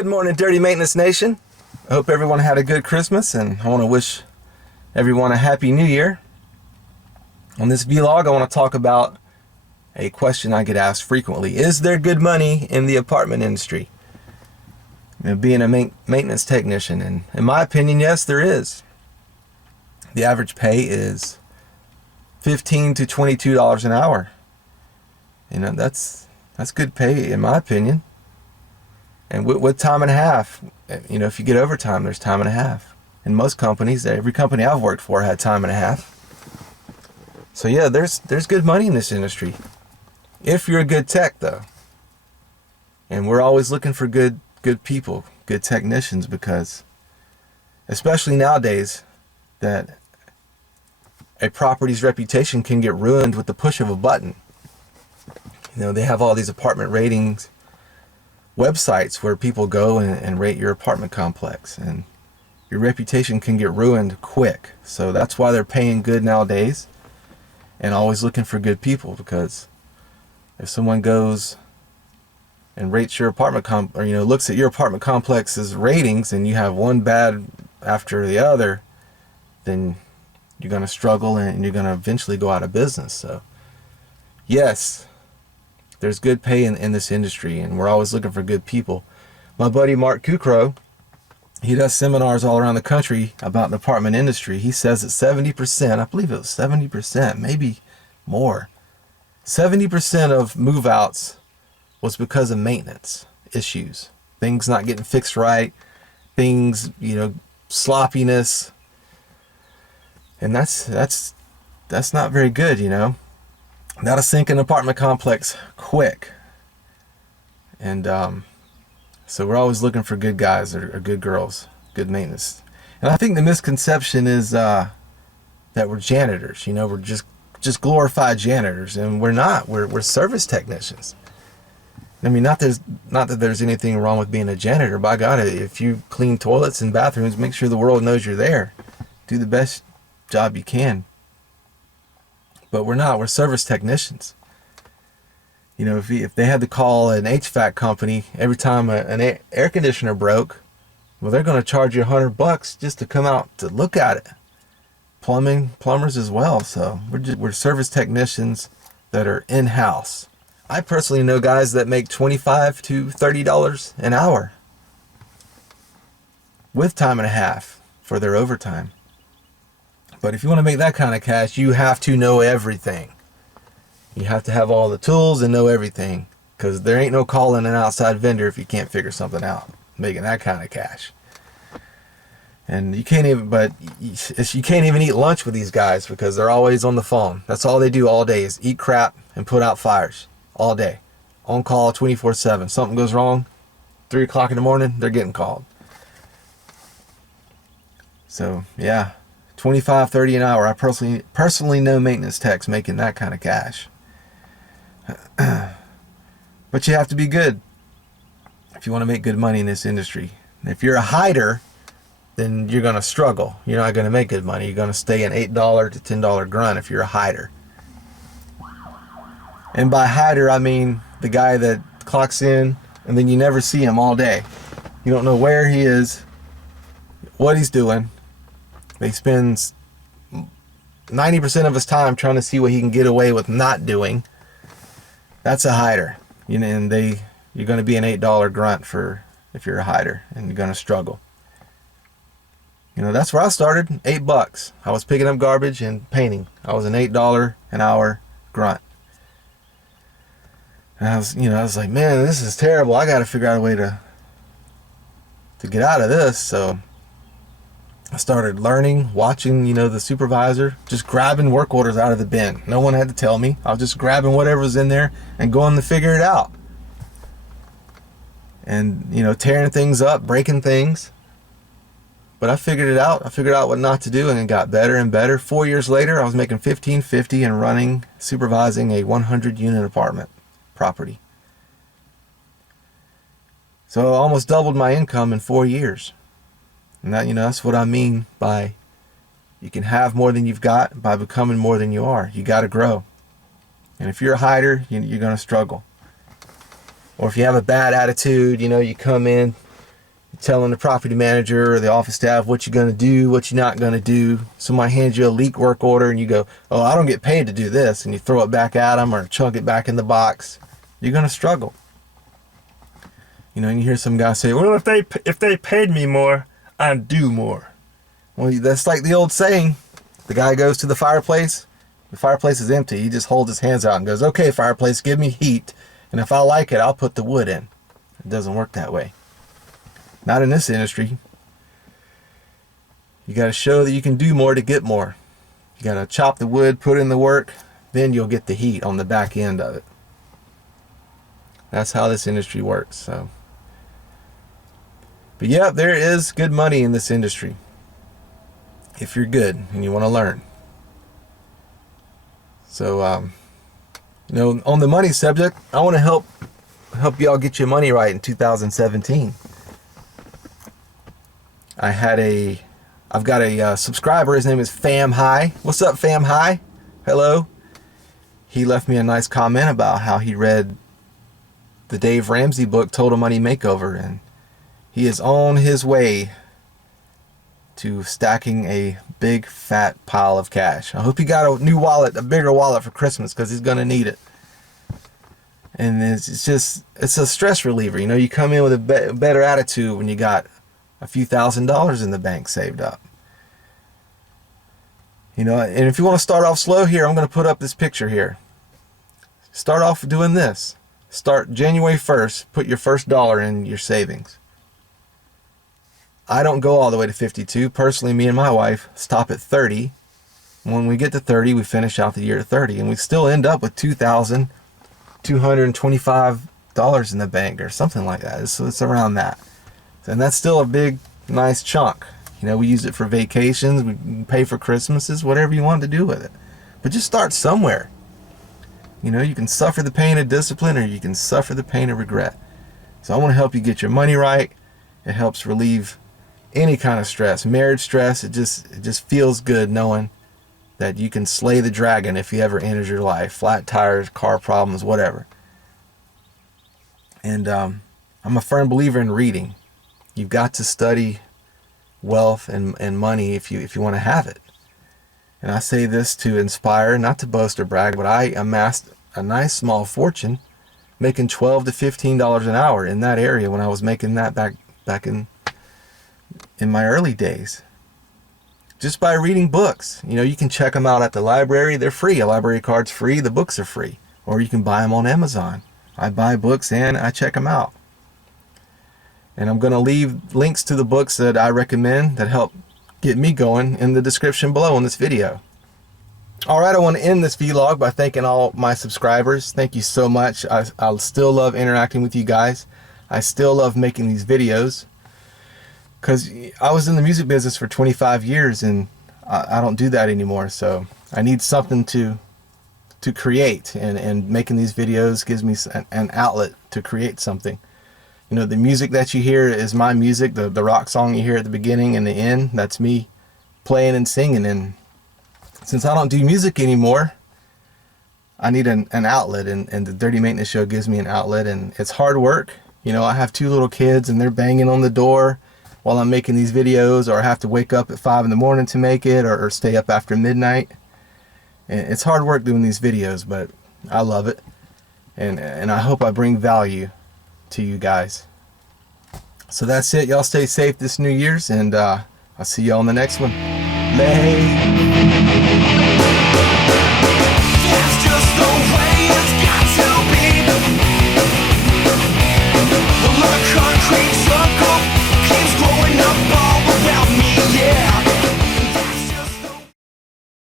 Good morning, Dirty Maintenance Nation. I hope everyone had a good Christmas, and I want to wish everyone a happy new year. On this vlog, I want to talk about a question I get asked frequently. Is there good money in the apartment industry? Being a maintenance technician, and in my opinion, yes, there is. The average pay is $15 to $22 an hour. That's good pay in my opinion. And with time and a half, if you get overtime, there's time and a half. In most companies, every company I've worked for had time and a half. So yeah, there's good money in this industry. If you're a good tech though. And we're always looking for good people, good technicians, because especially nowadays that a property's reputation can get ruined with the push of a button. They have all these apartment ratings websites where people go and rate your apartment complex, and your reputation can get ruined quick. So that's why they're paying good nowadays and always looking for good people, because if someone goes and rates your apartment looks at your apartment complex's ratings and you have one bad after the other, then you're going to struggle and you're going to eventually go out of business. So yes, there's good pay in this industry, and we're always looking for good people. My buddy Mark Kukro, he does seminars all around the country about the apartment industry. He says that 70%, I believe it was 70%, maybe more, 70% of move-outs was because of maintenance issues. Things not getting fixed right, things, sloppiness. And that's not very good, That'll sink an apartment complex quick. And so we're always looking for good guys or good girls, good maintenance. And I think the misconception is that we're janitors. We're just glorified janitors, and we're not. We're service technicians. Not that there's anything wrong with being a janitor. By God, if you clean toilets and bathrooms, make sure the world knows you're there. Do the best job you can. But we're not. We're service technicians. If they had to call an HVAC company every time an air conditioner broke, well, they're going to charge you $100 just to come out to look at it. Plumbers as well. So we're service technicians that are in-house. I personally know guys that make $25 to $30 an hour with time and a half for their overtime. But if you want to make that kind of cash, you have to know everything. You have to have all the tools and know everything, because there ain't no calling an outside vendor if you can't figure something out, making that kind of cash. And you can't even eat lunch with these guys, because they're always on the phone. That's all they do all day is eat crap and put out fires all day. On call 24/7. Something goes wrong, 3 o'clock in the morning, they're getting called. So yeah. 25, 30 an hour. I personally know maintenance techs making that kind of cash. But you have to be good if you want to make good money in this industry. If you're a hider, then you're going to struggle. You're not going to make good money. You're going to stay an $8 to $10 grunt if you're a hider. And by hider, I mean the guy that clocks in and then you never see him all day. You don't know where he is, what he's doing. He spends 90% of his time trying to see what he can get away with not doing. That's a hider. And you're going to be an $8 grunt if you're a hider, and you're going to struggle. That's where I started, $8. I was picking up garbage and painting. I was an $8 an hour grunt. And I was like, man, this is terrible. I got to figure out a way to get out of this. So I started learning, watching, the supervisor, just grabbing work orders out of the bin. No one had to tell me. I was just grabbing whatever was in there and going to figure it out. And, tearing things up, breaking things. But I figured it out. I figured out what not to do, and it got better and better. 4 years later, I was making $15.50 and supervising a 100-unit apartment property. So I almost doubled my income in 4 years. And that's what I mean by you can have more than you've got by becoming more than you are. You got to grow. And if you're a hider, you're going to struggle. Or if you have a bad attitude, you come in telling the property manager or the office staff what you're going to do, what you're not going to do. Somebody hands you a leak work order and you go, oh, I don't get paid to do this, and you throw it back at them or chunk it back in the box. You're going to struggle. You know, and you hear some guy say, well, if they paid me more, I'd do more. Well, that's like the old saying. The guy goes to the fireplace is empty. He just holds his hands out and goes, okay, fireplace, give me heat, and if I like it, I'll put the wood in. It doesn't work that way. Not in this industry. You got to show that you can do more to get more. You got to chop the wood, put in the work, then you'll get the heat on the back end of it. That's how this industry works. So, but yeah, there is good money in this industry if you're good and you want to learn. So, you know, on the money subject, I want to help y'all get your money right in 2017. I've got a subscriber. His name is Fam High. What's up, Fam High? Hello. He left me a nice comment about how he read the Dave Ramsey book, Total Money Makeover, and he is on his way to stacking a big fat pile of cash. I hope he got a new wallet, a bigger wallet for Christmas, because he's gonna need it. And it's a stress reliever. You know, you come in with a better attitude when you got a few $1,000s in the bank saved up. You know, and if you want to start off slow here, I'm going to put up this picture here. Start off doing this. Start January 1st, put your first dollar in your savings. I don't go all the way to 52. Personally, me and my wife stop at 30. When we get to 30, we finish out the year at 30, and we still end up with $2,225 in the bank or something like that. So it's around that. And that's still a big, nice chunk. You know, we use it for vacations, we pay for Christmases, whatever you want to do with it. But just start somewhere. You know, you can suffer the pain of discipline or you can suffer the pain of regret. So I want to help you get your money right. It helps relieve any kind of stress. Marriage stress, it just feels good knowing that you can slay the dragon if he ever enters your life. Flat tires, car problems, whatever. And I'm a firm believer in reading. You've got to study wealth and money if you want to have it. And I say this to inspire, not to boast or brag, but I amassed a nice small fortune making $12 to $15 an hour in that area when I was making that back in my early days. Just by reading books. You know, you can check them out at the library. They're free. A library card's free. The books are free. Or you can buy them on Amazon. I buy books and I check them out. And I'm going to leave links to the books that I recommend that help get me going in the description below in this video. Alright, I want to end this vlog by thanking all my subscribers. Thank you so much. I still love interacting with you guys. I still love making these videos. Because I was in the music business for 25 years and I don't do that anymore. So I need something to create. And making these videos gives me an outlet to create something. You know, the music that you hear is my music. The rock song you hear at the beginning and the end, that's me playing and singing. And since I don't do music anymore, I need an outlet. And the Dirty Maintenance Show gives me an outlet. And it's hard work. You know, I have 2 little kids and they're banging on the door while I'm making these videos, or I have to wake up at 5 in the morning to make it, or stay up after midnight. And it's hard work doing these videos, but I love it. And I hope I bring value to you guys. So that's it. Y'all stay safe this New Year's, and I'll see y'all on the next one. Bye.